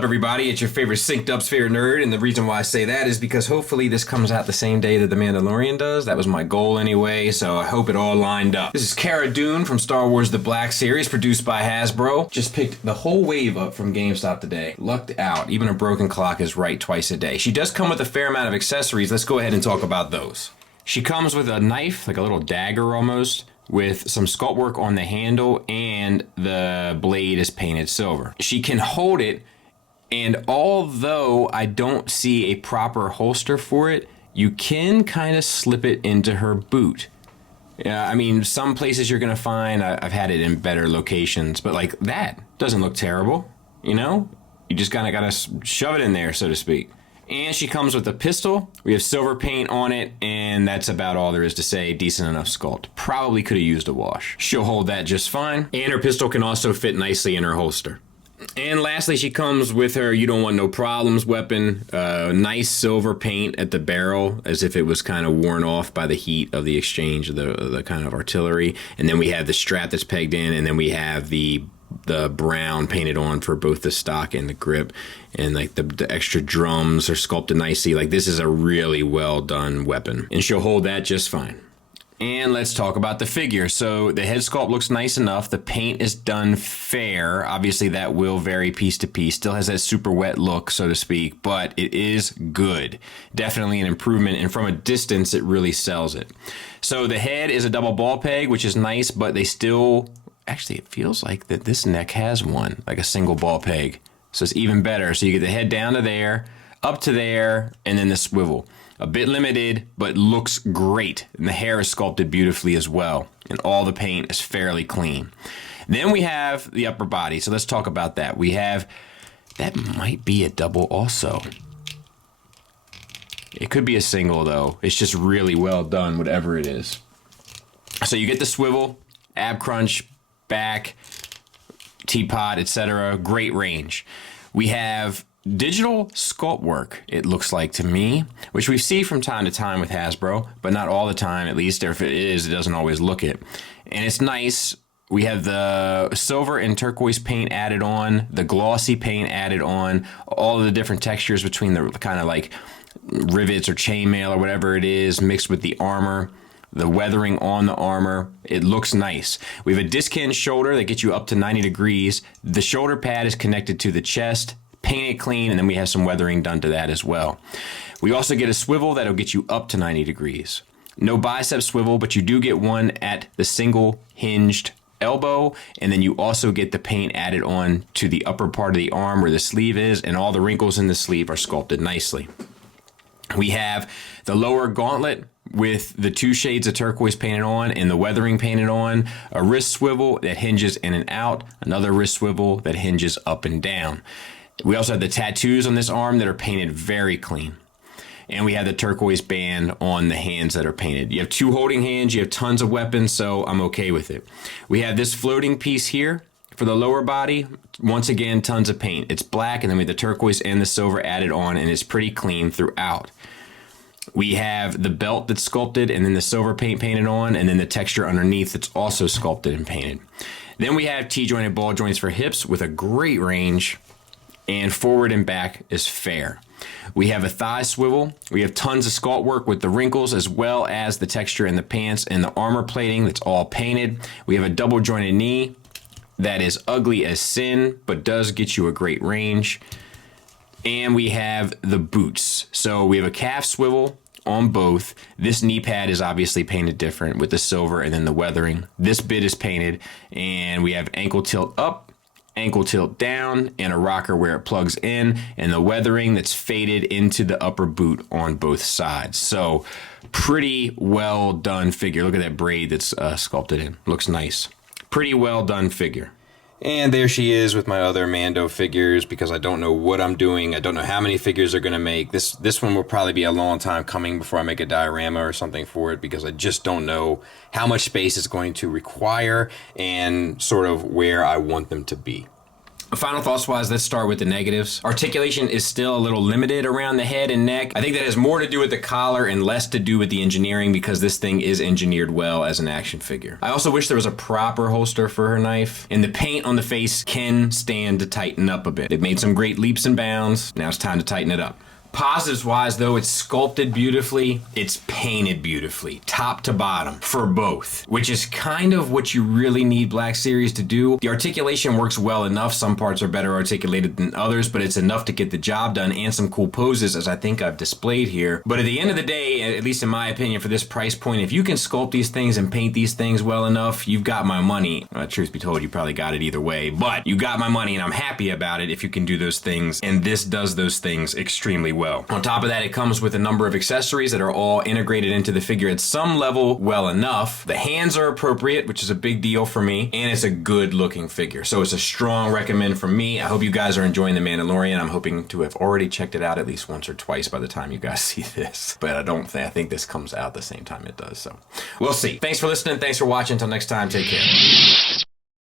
up, everybody? It's your favorite synced up sphere nerd, and the reason why I say that is because hopefully this comes out the same day that The Mandalorian does. That was my goal anyway, so I hope it all lined up. This is Cara Dune from Star Wars The Black Series, produced by Hasbro. Just picked the whole wave up from GameStop today. Lucked out. Even a broken clock is right twice a day. She does come with a fair amount of accessories. Let's go ahead and talk about those. She comes with a knife, like a little dagger almost, with some sculpt work on the handle, and the blade is painted silver. She can hold it, and although I don't see a proper holster for it, you can kind of slip it into her boot. Yeah, I mean, some places you're gonna find, I've had it in better locations, but like that doesn't look terrible, you know? You just kinda gotta shove it in there, so to speak. And she comes with a pistol. We have silver paint on it, and that's about all there is to say. Decent enough sculpt. Probably could have used a wash. She'll hold that just fine. And her pistol can also fit nicely in her holster. And lastly, she comes with her You Don't Want No Problems weapon. Nice silver paint at the barrel, as if it was kind of worn off by the heat of the exchange of the kind of artillery. And then we have the strap that's pegged in, and then we have the brown painted on for both the stock and the grip, and like the extra drums are sculpted nicely. Like, this is a really well done weapon, and she'll hold that just fine. And let's talk about the figure. So the head sculpt looks nice enough. The paint is done fair. Obviously that will vary piece to piece. Still has that super wet look, so to speak, but it is good. Definitely an improvement, and from a distance it really sells it. So the head is a double ball peg, which is nice, but they still, actually, it feels like that this neck has one, like a single ball peg. So it's even better. So you get the head down to there, up to there, and then the swivel. A bit limited, but looks great. And the hair is sculpted beautifully as well. And all the paint is fairly clean. Then we have the upper body. So let's talk about that. We have, that might be a double also. It could be a single though. It's just really well done, whatever it is. So you get the swivel, ab crunch, back, teapot, etc. Great range. We have digital sculpt work, it looks like to me, which we see from time to time with Hasbro, but not all the time, at least, or if it is, it doesn't always look it. And it's nice. We have the silver and turquoise paint added on, the glossy paint added on, all of the different textures between the kind of like rivets or chainmail or whatever it is, mixed with the armor. The weathering on the armor, it looks nice. We have a disc hinge shoulder that gets you up to 90 degrees. The shoulder pad is connected to the chest, painted clean, and then we have some weathering done to that as well. We also get a swivel that'll get you up to 90 degrees. No bicep swivel, but you do get one at the single hinged elbow, and then you also get the paint added on to the upper part of the arm where the sleeve is, and all the wrinkles in the sleeve are sculpted nicely. We have the lower gauntlet with the two shades of turquoise painted on and the weathering painted on, a wrist swivel that hinges in and out, another wrist swivel that hinges up and down. We also have the tattoos on this arm that are painted very clean. And we have the turquoise band on the hands that are painted. You have two holding hands, you have tons of weapons, so I'm okay with it. We have this floating piece here for the lower body. Once again, tons of paint. It's black, and then we have the turquoise and the silver added on, and it's pretty clean throughout. We have the belt that's sculpted, and then the silver paint painted on, and then the texture underneath that's also sculpted and painted. Then we have T-jointed ball joints for hips with a great range, and forward and back is fair. We have a thigh swivel. We have tons of sculpt work with the wrinkles, as well as the texture in the pants and the armor plating that's all painted. We have a double jointed knee that is ugly as sin, but does get you a great range. And we have the boots. So we have a calf swivel on both. This knee pad is obviously painted different with the silver and then the weathering. This bit is painted, and we have ankle tilt up, ankle tilt down, and a rocker where it plugs in, and the weathering that's faded into the upper boot on both sides. So pretty well done figure. Look at that braid that's sculpted in. Looks nice. Pretty well done figure. And there she is with my other Mando figures, because I don't know what I'm doing. I don't know how many figures they're going to make. This one will probably be a long time coming before I make a diorama or something for it, because I just don't know how much space it's going to require and sort of where I want them to be. Final thoughts wise, let's start with the negatives. Articulation is still a little limited around the head and neck. I think that has more to do with the collar and less to do with the engineering, because this thing is engineered well as an action figure. I also wish there was a proper holster for her knife, and the paint on the face can stand to tighten up a bit. It made some great leaps and bounds. Now it's time to tighten it up. Positives wise though, it's sculpted beautifully, it's painted beautifully, top to bottom, for both, which is kind of what you really need Black Series to do. The articulation works well enough, some parts are better articulated than others, but it's enough to get the job done, and some cool poses, as I think I've displayed here. But at the end of the day, at least in my opinion, for this price point, if you can sculpt these things and paint these things well enough, you've got my money. Truth be told, you probably got it either way, but you got my money, and I'm happy about it if you can do those things, and this does those things extremely well. On top of that, it comes with a number of accessories that are all integrated into the figure at some level well enough. The hands are appropriate, which is a big deal for me, and it's a good looking figure. So it's a strong recommend from me. I hope you guys are enjoying The Mandalorian. I'm hoping to have already checked it out at least once or twice by the time you guys see this. But I think this comes out the same time it does, so we'll see. Thanks for listening. Thanks for watching. Until next time, take care.